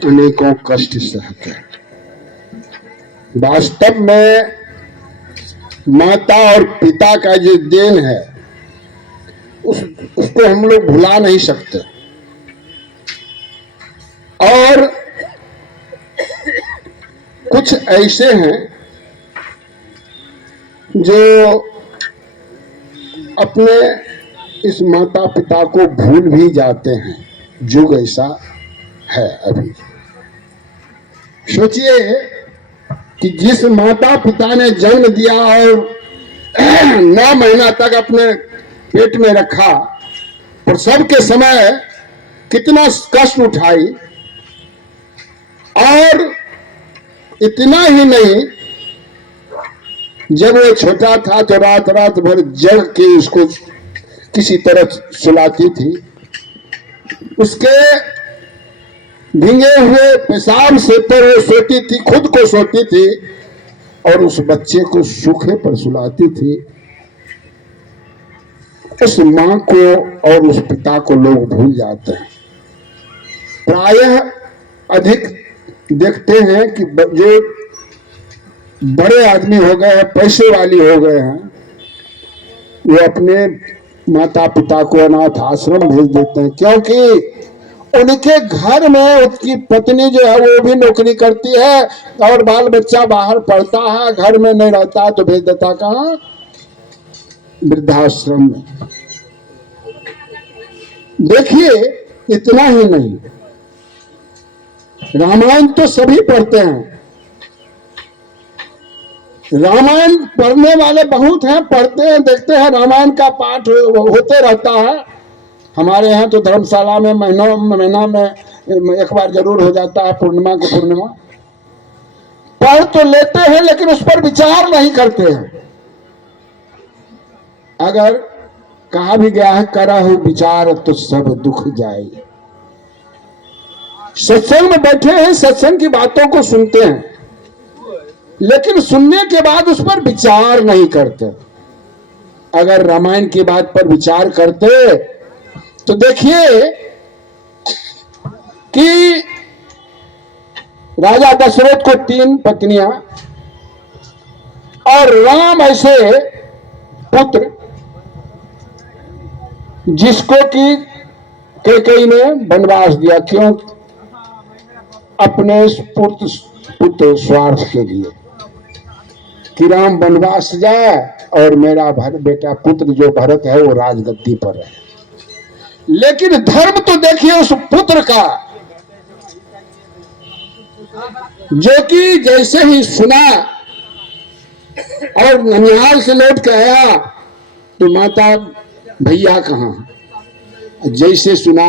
अनेकों कष्ट सहते हैं। वास्तव में माता और पिता का जो देन है उसको हम लोग भुला नहीं सकते। और कुछ ऐसे हैं जो अपने इस माता पिता को भूल भी जाते हैं। युग ऐसा है अभी। सोचिए कि जिस माता पिता ने जन्म दिया और 9 महीना तक अपने पेट में रखा, प्रसव के समय कितना कष्ट उठाई, और इतना ही नहीं, जब वो छोटा था तो रात रात भर जग के उसको किसी तरह सुलाती थी। उसके भींगे हुए पेशाब से पर वो सोती थी, खुद को सोती थी, और उस बच्चे को सूखे पर सुलाती थी। उस मां को और उस पिता को लोग भूल जाते हैं। प्रायः अधिक देखते हैं कि जो बड़े आदमी हो गए हैं, पैसे वाली हो गए हैं, वो अपने माता पिता को अनाथ आश्रम भेज देते हैं, क्योंकि उनके घर में उसकी पत्नी जो है वो भी नौकरी करती है और बाल बच्चा बाहर पढ़ता है, घर में नहीं रहता है, तो भेज देता कहाँ? वृद्धाश्रम में। देखिए, इतना ही नहीं, रामायण तो सभी पढ़ते हैं। रामायण पढ़ने वाले बहुत हैं, पढ़ते हैं, देखते हैं, रामायण का पाठ होते रहता है। हमारे यहाँ तो धर्मशाला में महीना में एक बार जरूर हो जाता है, पूर्णिमा की पूर्णिमा। पढ़ तो लेते हैं लेकिन उस पर विचार नहीं करते हैं। अगर कहा भी गया है, करा हो विचार तो सब दुख जाए। सत्संग में बैठे हैं, सत्संग की बातों को सुनते हैं, लेकिन सुनने के बाद उस पर विचार नहीं करते। अगर रामायण की बात पर विचार करते तो देखिए कि राजा दशरथ को 3 पत्नियां और राम ऐसे पुत्र जिसको कि कैकेयी ने वनवास दिया। क्यों? अपने पुत्र स्वार्थ के लिए कि राम वनवास जाए और मेरा बेटा पुत्र जो भरत है वो राजगद्दी पर रहे। लेकिन धर्म तो देखिए उस पुत्र का, जो कि जैसे ही सुना और ननिहाल से लौट के आया तो माता भैया कहाँ, जैसे सुना